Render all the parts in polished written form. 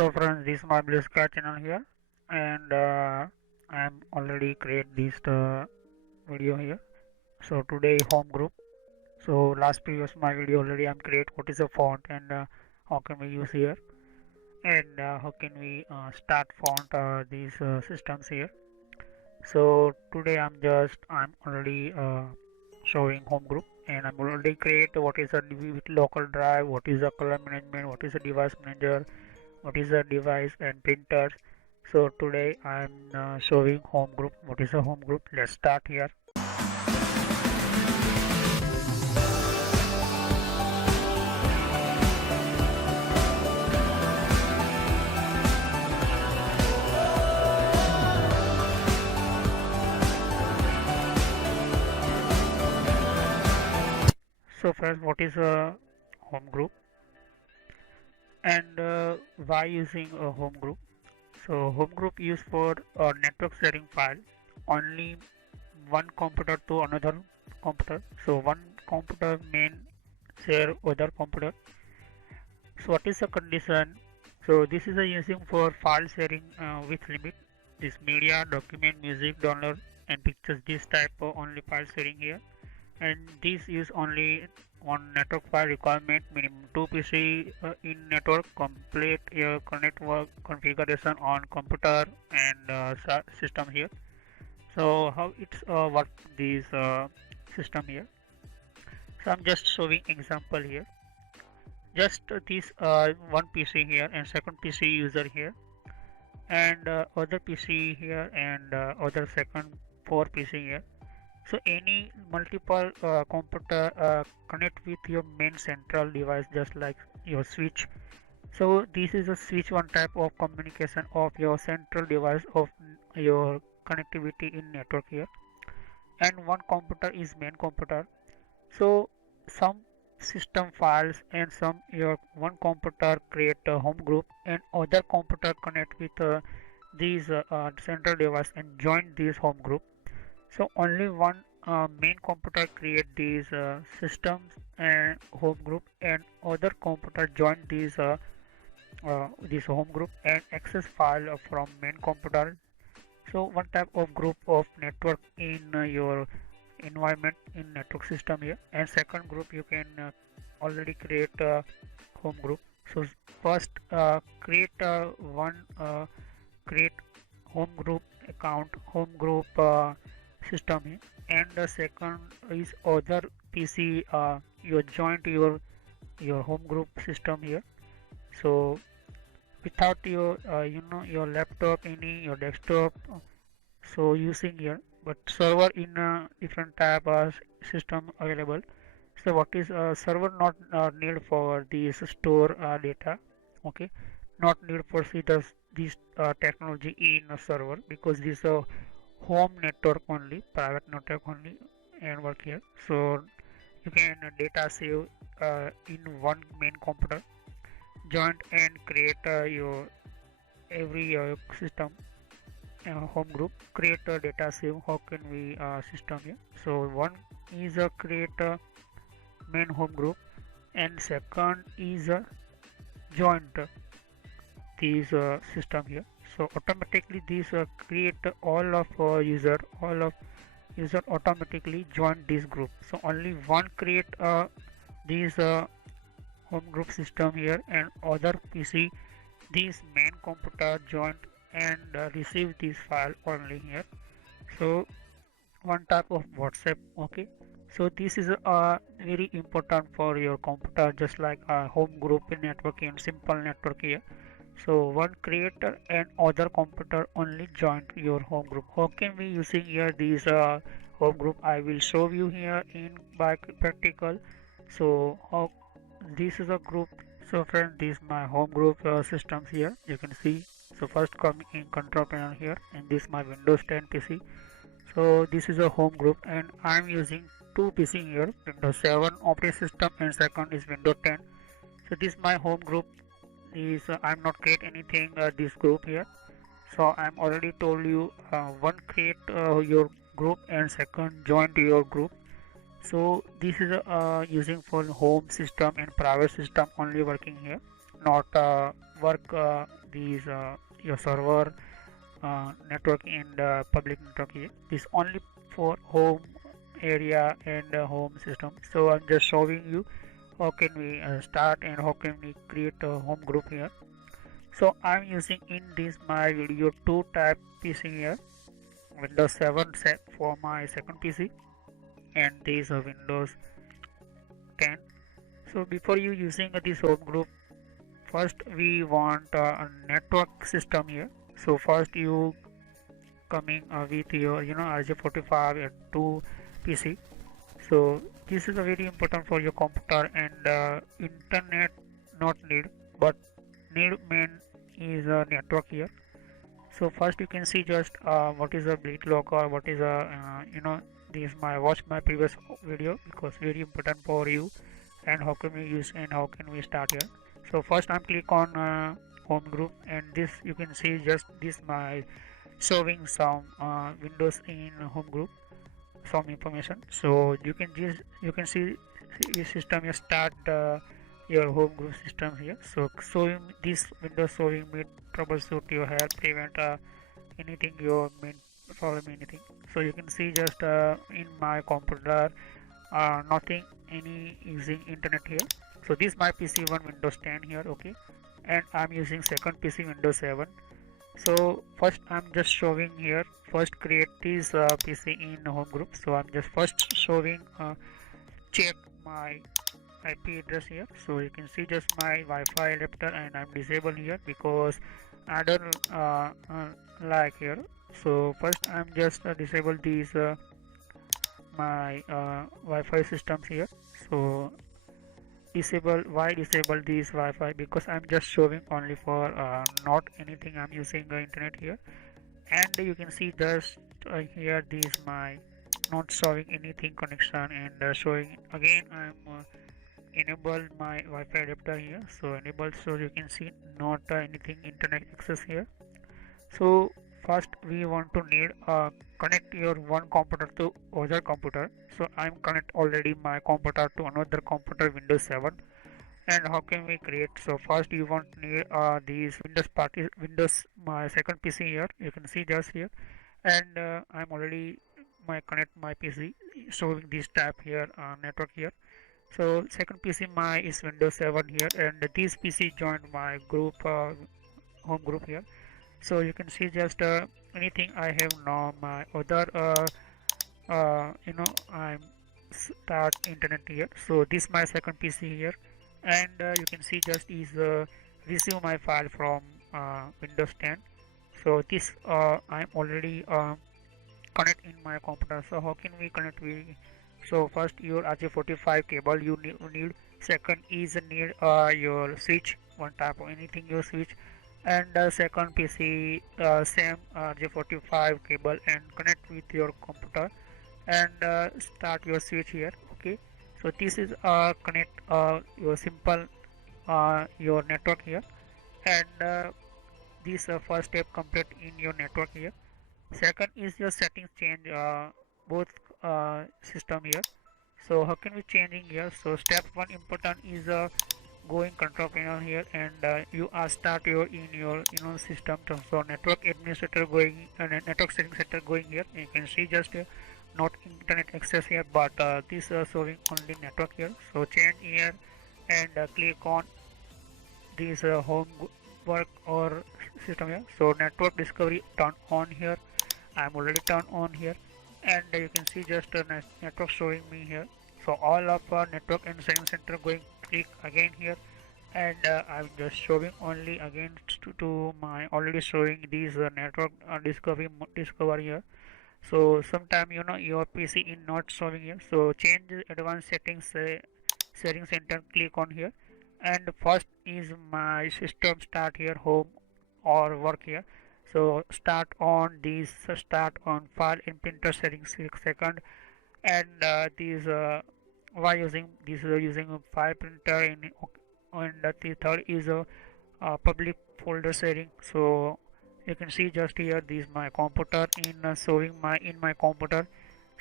So friends, this is my Blue Sky channel here, and I'm already create this video here. So today home group. So last previous my video already I'm create what is a font and how can we use here, and how can we start font these systems here. So today I'm already showing home group, and I'm already create what is a DB with local drive, what is a color management, what is a device manager, what is a device and printers. So today I'm showing home group. What is a home group? Let's start here. So first, what is a home group, and why using a home group? So home group used for network sharing file, only one computer to another computer. So one computer main share other computer. So what is the condition? So this is a using for file sharing with limit. This media, document, music, download and pictures. This type of only file sharing here, and this is only one network file requirement. Minimum 2 PC in network. Complete your network configuration on computer and system here. So how it's work this system here. So I'm just showing example here. Just this one PC here and second PC user here, and other PC here and other second 4 PC here. So any multiple computer connect with your main central device, just like your switch. So this is a switch, one type of communication of your central device of your connectivity in network here, and one computer is main computer. So some system files and some your one computer create a home group, and other computer connect with these central device and join this home group. So only one main computer create these systems and home group, and other computer join this home group and access file from main computer. So one type of group of network in your environment in network system here, and second group you can already create a home group. So first create one create home group account, home group system here, and the second is other PC you joined your home group system here. So without your your laptop, any your desktop, so using here, but server in a different type of system available. So what is server not need for this store data, okay, not need for see this technology in a server, because this home network only, private network only and work here. So you can data save in one main computer joint and create your every system home group, create a data save. How can we system here? So one is a create a main home group, and second is a joint this system here. So automatically this create all of user automatically join this group. So only one create this home group system here, and other PC this main computer joined and receive this file only here. So one type of WhatsApp, okay. So this is very important for your computer, just like a home group in networking, simple network here. So one creator and other computer only join your home group. How can we using here these home group? I will show you here in by practical. So how this is a group. So friends, this is my home group systems here. You can see. So first come in control panel here, and this is my Windows 10 PC. So this is a home group, and I'm using 2 PC here, Windows 7 operating system, and second is Windows 10. So this is my home group. Is I'm not create anything this group here. So I'm already told you one create your group and second join to your group. So this is using for home system and private system only working here, not work these your server network and public network here. This only for home area and home system. So I'm just showing you how can we start and how can we create a home group here. So I'm using in this my video two type PC here, Windows 7 set for my second PC and this Windows 10. So before you using this home group, first we want a network system here. So first you coming with your RJ45 and 2 PC. So this is a very important for your computer and internet not need, but need main is a network here. So first you can see just what is a BitLocker or what is a this my watch my previous video because very important for you and how can we use and how can we start here. So first I'm click on home group and this you can see just this my showing some windows in home group some information. So you can see your system you start your home group system here. So showing this windows showing me troubleshoot your help prevent anything your main problem anything. So you can see just in my computer nothing any using internet here. So this my PC 1 Windows 10 here, okay, and I'm using second PC Windows 7. So first I'm just showing here first create this PC in home group. So I'm just first showing check my IP address here. So you can see just my Wi-Fi adapter and I'm disabled here because I don't like here. So first I'm just disable these my Wi-Fi systems here. So disable these Wi-Fi because I'm just showing only for not anything I'm using the internet here. And you can see just here this my not showing anything connection and showing again I'm enable my Wi-Fi adapter here. So enable, so you can see not anything internet access here. So first we want to need connect your one computer to other computer. So I'm connect already my computer to another computer Windows 7. And how can we create? So first you want need these Windows party Windows my second PC here. You can see just here, and I'm already my connect my PC showing this tab here network here. So second PC my is Windows 7 here, and this PC joined my group home group here. So you can see just anything I have now my other I'm start internet here. So this my second PC here, and you can see just is receive my file from Windows 10. So this I'm already connect in my computer. So how can we connect? So first your RJ45 cable you need. Second is need your switch, one type of anything you switch, and second PC same RJ45 cable and connect with your computer and start your switch here, okay. So this is connect your simple your network here, and this first step complete in your network here. Second is your settings change both system here. So how can we changing here? So step one important is going control panel here, and you are start your in your system. So network administrator going network settings center going here. You can see just not internet access here, but this showing only network here. So change here and click on this home work or system here. So network discovery turn on here. I'm already turned on here, and you can see just network showing me here. So all of network and settings center going click again here, and I'm just showing only again to my already showing these network discovery here. So sometime your PC is not showing here, so change advanced settings settings center, click on here, and first is my system start here home or work here. So start on these start on file and printer settings second, and these why using this using a file printer in, and the third is a public folder setting. So you can see just here this my computer in showing my in my computer.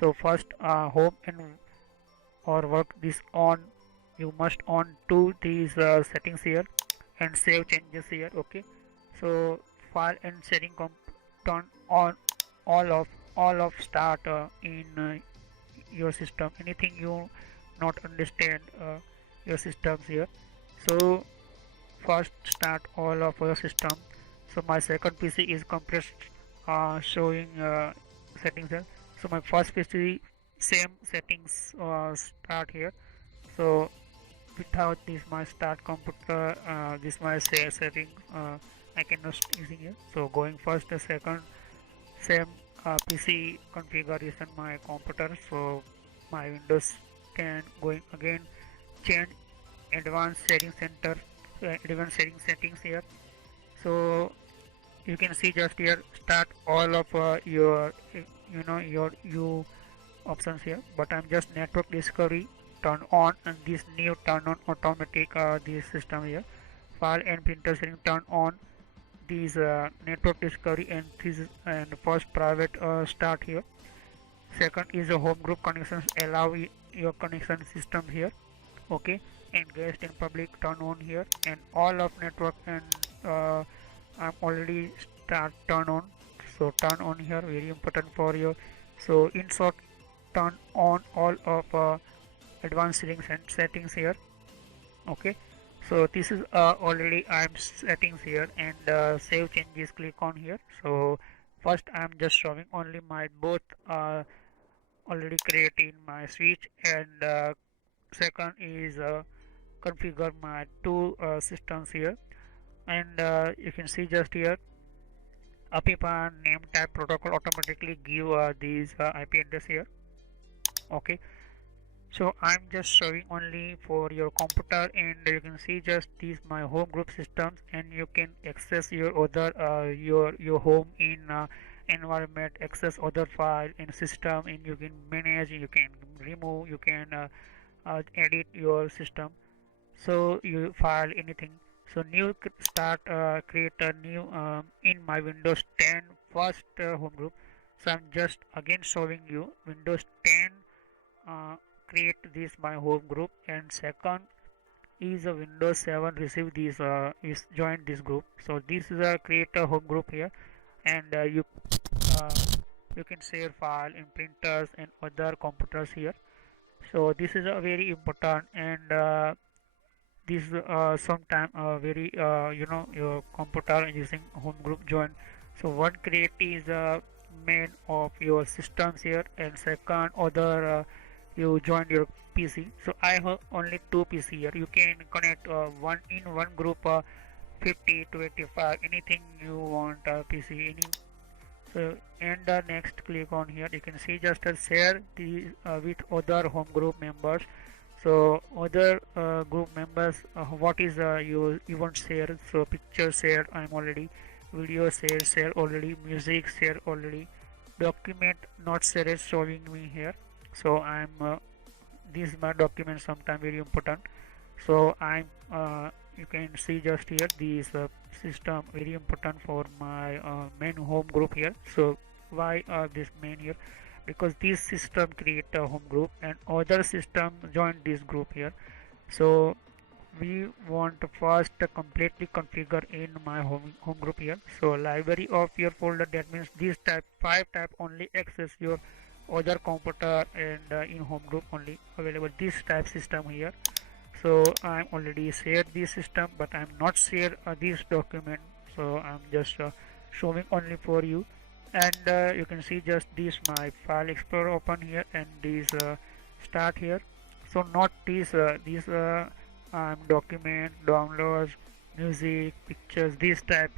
So first home and or work this on, you must on to these settings here and save changes here, okay. So file and setting turn on all of start in your system. Anything you not understand your systems here. So first start all of your system. So my second PC is compressed, showing settings here. So my first PC same settings start here. So without this my start computer, this my setting, I cannot using here. So going first the second same PC configuration my computer. So my Windows can going again change advanced setting center, advanced setting settings here. So you can see just here start all of your your U options here, but I'm just network discovery turn on, and this new turn on automatic this system here. File and printer setting turn on, these network discovery, and this and first private start here. Second is a home group connections, allow your connection system here. Okay, and guest and public turn on here, and all of network and I'm already start turn on. So turn on here very important for you. So in short, turn on all of advanced settings and settings here. Okay, so this is already I'm settings here, and save changes click on here. So first I'm just showing only my both already created in my switch, and second is configure my two systems here. And you can see just here API name type protocol automatically give these IP address here. Okay, so I'm just showing only for your computer, and you can see just these my home group systems, and you can access your other your home in environment, access other file in system, and you can manage, you can remove, you can edit your system. So you file anything. So new start create a new in my Windows 10 first home group. So I'm just again showing you Windows 10 create this my home group, and second is a Windows 7 receive this is join this group. So this is a create a home group here, and uh, you can share file in printers and other computers here. So this is a very important, and this sometime very your computer using home group join. So one create is main of your systems here, and second other you join your PC. So I have only two PC here. You can connect one in one group 50 to 85 anything you want PC any. So and next click on here, you can see just share the with other home group members. So other group members, what is you want share? So picture share I'm already, video share already, music share already, document not share is showing me here. So I'm this is my document sometime very important. So I'm you can see just here this system very important for my main home group here. So why this main here? Because this system create a home group and other system join this group here. So we want to first completely configure in my home group here. So library of your folder, that means this type 5 type only access your other computer, and in home group only available this type system here. So I'm already shared this system, but I'm not share this document. So I'm just showing only for you, and you can see just this my file explorer open here, and this start here. So not this document downloads, music, pictures, this type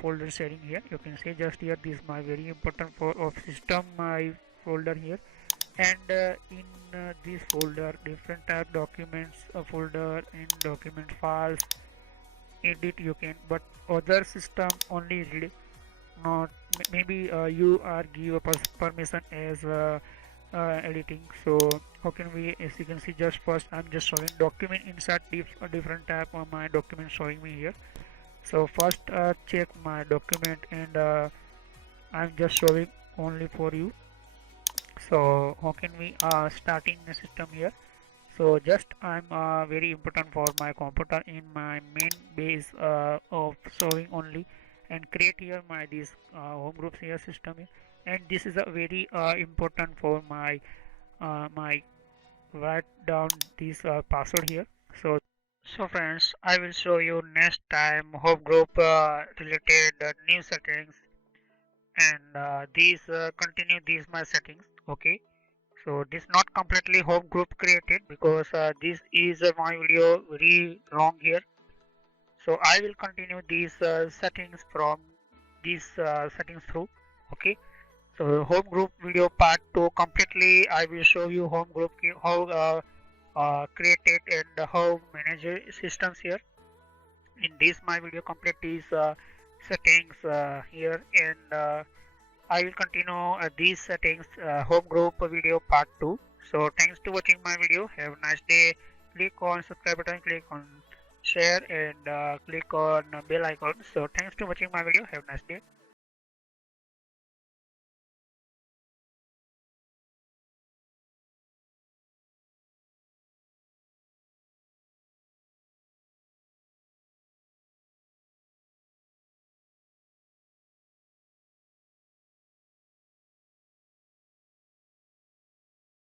folder setting here. You can see just here this my very important for of system my folder here, and in this folder different type documents folder, in document files edit you can, but other system only read not. Maybe you are give a permission as editing. So how can we, as you can see just first I'm just showing document inside different type of my document showing me here. So first check my document, and I'm just showing only for you. So how can we starting the system here? So just I'm very important for my computer in my main base of showing only, and create here my this home groups here system here. And this is a very important for my write down this password here. So friends, I will show you next time home group related new settings, and these continue these my settings. Okay, so this not completely home group created because this is my video very long here. So I will continue these settings from these settings through. Okay, so home group video part 2 completely I will show you home group how created and how manage systems here. In this my video complete these settings here, and I will continue these settings home group video part 2. So thanks to watching my video. Have a nice day. Click on subscribe button, click on share, and click on bell icon. So thanks to watching my video. Have a nice day.